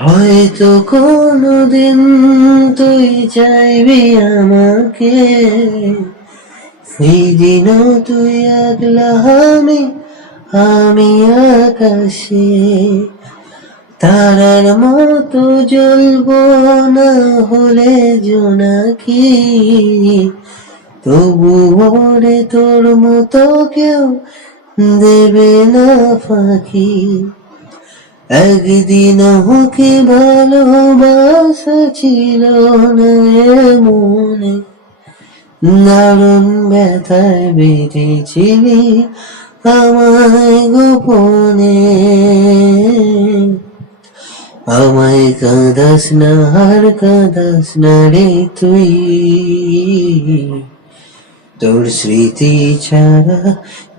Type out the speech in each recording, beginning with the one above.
হয়তো কোনোদিন তুই চাইবি আমাকে, সেই দিনও তুই একলা, আমি আকাশে তারার মতো জ্বলবো, না হলে জোনাকি। তবু ওরে তোর মতো কেউ দেবে না ফাঁকি। একদিনও কি ভালোবাসা ছিল না এ মনে, দারুণ ব্যথায় বেঁধেছিলি আমায় গোপনে। আমায় কাঁদাস না আর কাঁদাস না রে তুই, তোর স্মৃতি ছাড়া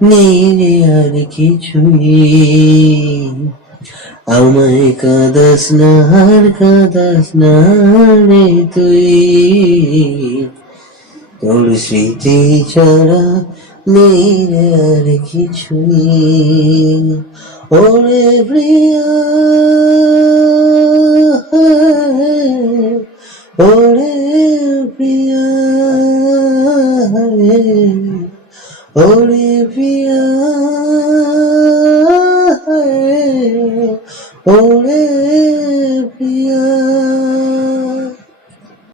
নেই রে আর কিছুই। আমায় কাঁদাস না আর কাঁদাস না রে তুই, তোর স্মৃতি ছাড়া নেই রে আর কিছুই। ওরে প্রিয়া, ওরে প্রিয়া, ওরে প্রিয়া, ওরে